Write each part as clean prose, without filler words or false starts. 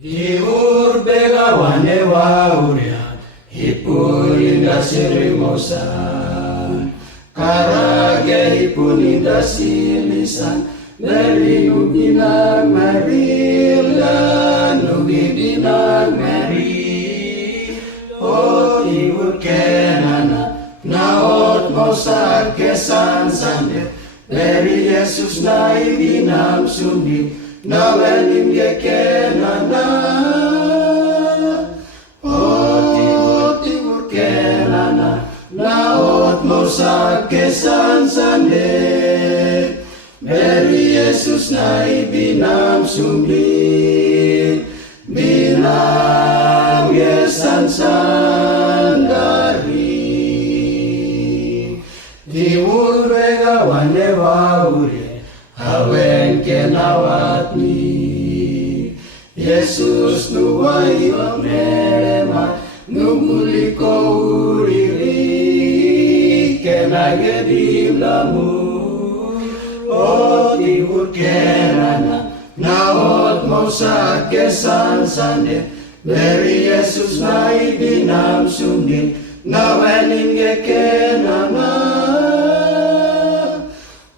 Iurbega wane wauria, hipuninda sirimosa. Karage hipuninda silisan, dari nubinag Maria, nubinag Maria. O iur kenana, naot mo sa kesan sandet, dari Yesus na ibinam sundi, nawelim ye kenana. O tiur kenana, naot mo sa kesan sandet, dari Yesus na ibinam sundi, binam yesan sandari. Tiur vega wane waure, hawen kenawat ni. Yesus nuwai merema, nunguli ko uriri, kenagedim lamu. O tiur kenana, naot mo sa kesan sande, dari Yesus na ibinam sundin, nawenin ge kenana.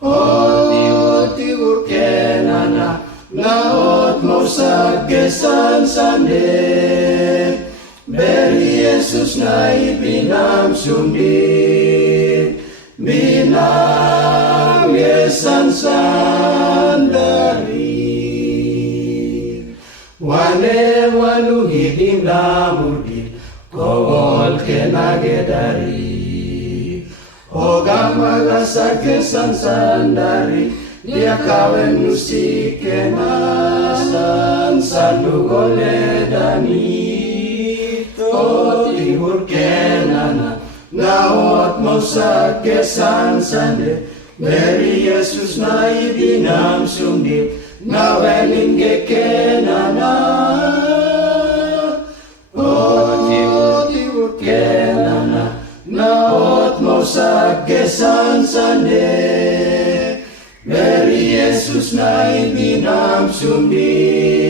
O tiur kenana, naot mo sa kesan sande, dari Yesus na ibinam sundin, binam yesan sandari. Wane wanu hidim lamudi, kowol kenagedari. O gamaga sa kesan sandari, dia kawen nusi kenasan sandugole dani. O tihur kenana, naot mo sa kesan sande, dari Yesus na ibinam sundit, nawenin ge kenana. O tiur kenana, naot mo sa kesan sande, dari Yesus na ibinam sundit.